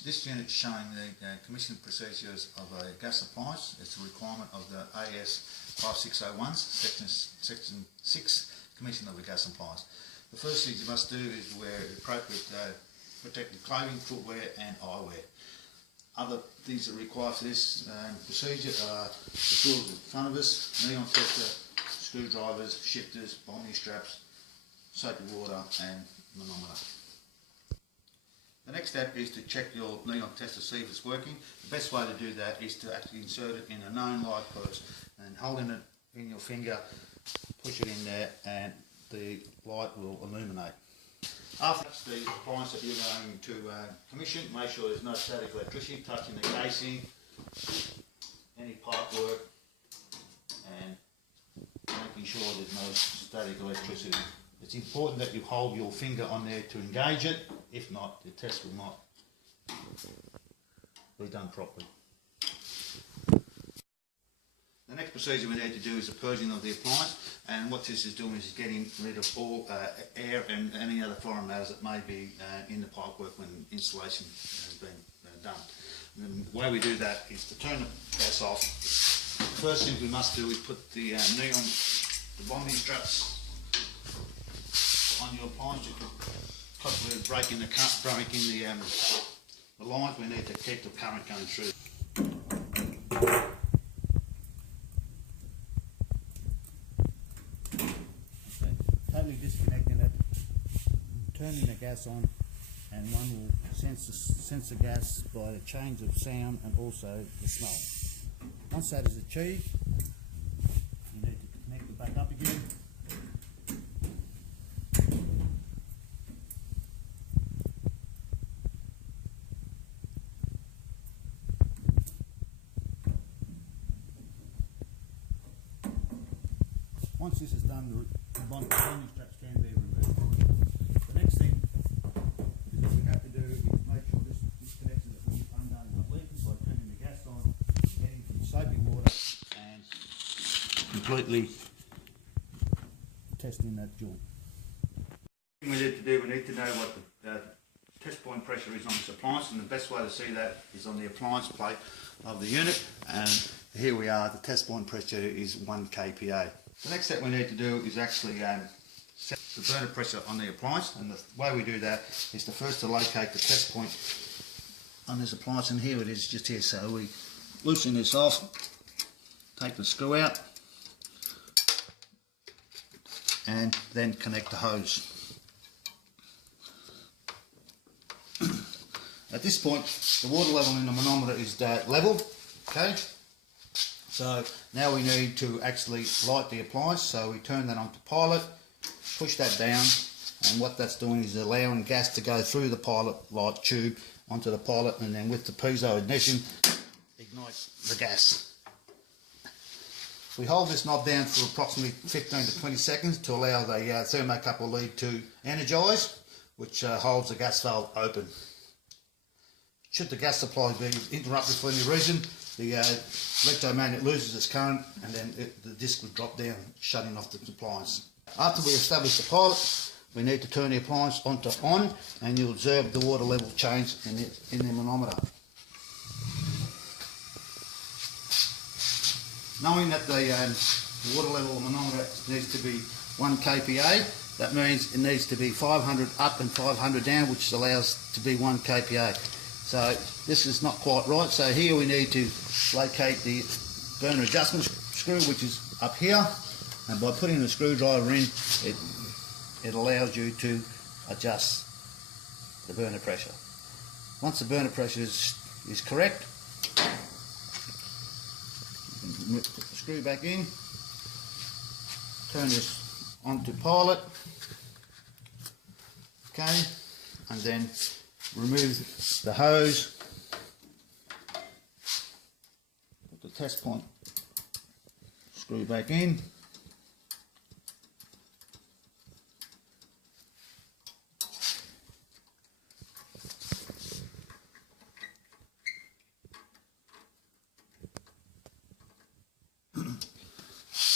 This unit is showing the commissioning procedures of a gas appliance. It's a requirement of the AS 5601, section 6, commission of a gas appliance. The first thing you must do is wear appropriate protective clothing, footwear and eyewear. Other things that are required for this procedure are the tools in front of us, neon tester, screwdrivers, shifters, bonding straps, soap and water and manometer. The next step is to check your neon test to see if it's working. The best way to do that is to actually insert it in a known light first, and holding it in your finger, push it in there and the light will illuminate. After the appliance that you're going to commission, make sure there's no static electricity touching the casing, any pipe work, and making sure there's no static electricity. It's important that you hold your finger on there to engage it. If not, the test will not be done properly. The next procedure we need to do is the purging of the appliance, and what this is doing is getting rid of all air and any other foreign matters that may be in the pipework when installation has been done. And the way we do that is to turn the gas off. The first thing we must do is put the the bonding straps on your appliance. You could possibly break in the lines. We need to keep the current going through. Okay, totally disconnecting it, turning the gas on, and one will sense the gas by the change of sound and also the smell. Once that is achieved, you need to connect it back up again. Once this is done, the bonding straps can be removed. The next thing is what we have to do is make sure this connection is undone and not leaking by turning the gas on, getting some soapy water and completely testing that joint. We need to know what the test point pressure is on this appliance, and the best way to see that is on the appliance plate of the unit, and here we are. The test point pressure is 1 kPa. The next step we need to do is actually set the burner pressure on the appliance, and the way we do that is to locate the test point on this appliance, and here it is just here. So we loosen this off, take the screw out and then connect the hose. At this point the water level in the manometer is level, okay? So now we need to actually light the appliance, so we turn that onto pilot, push that down, and what that's doing is allowing gas to go through the pilot light tube onto the pilot, and then with the piezo ignition, ignite the gas. We hold this knob down for approximately 15 to 20 seconds to allow the thermocouple lead to energise, which holds the gas valve open. Should the gas supply be interrupted for any reason, the electromagnet loses its current, and then the disc will drop down, shutting off the appliance. After we establish the pilot, we need to turn the appliance onto on, and you'll observe the water level change in the manometer. Knowing that the water level manometer needs to be 1 kPa, that means it needs to be 500 up and 500 down, which allows to be 1 kPa. So this is not quite right, so here we need to locate the burner adjustment screw, which is up here, and by putting the screwdriver in, it allows you to adjust the burner pressure. Once the burner pressure is correct, you can put the screw back in, turn this onto pilot, okay, and then remove the hose, put the test point screw back in,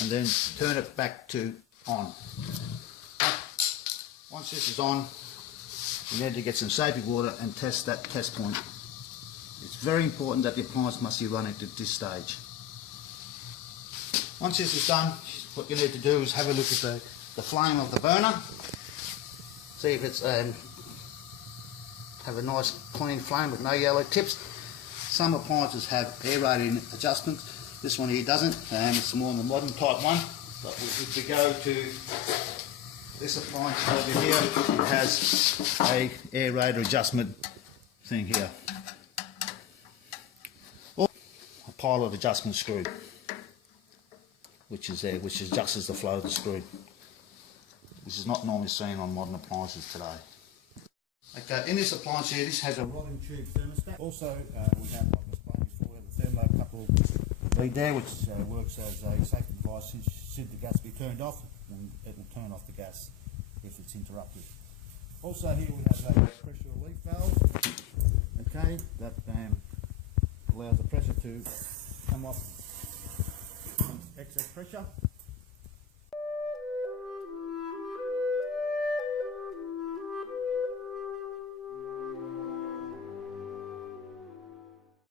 and then turn it back to on. Once this is on, you need to get some soapy water and test that test point. It's very important that the appliance must be running at this stage. Once this is done, what you need to do is have a look at the flame of the burner. See if it's have a nice clean flame with no yellow tips. Some appliances have air rating adjustments. This one here doesn't. It's more than the modern type one. But if we go to this appliance over here, it has a air rater adjustment thing here. Or a pilot adjustment screw, which is there, which adjusts the flow of the screw. This is not normally seen on modern appliances today. Okay, in this appliance here, this has a rolling tube thermostat. Also, we have, like I explained before, the thermocouple lead there, which works as a safety device. Should the gas be turned off, and it will turn off the gas if it's interrupted. Also here we have a pressure relief valve, okay, that allows the pressure to come off excess pressure.